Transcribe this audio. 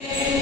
Amen.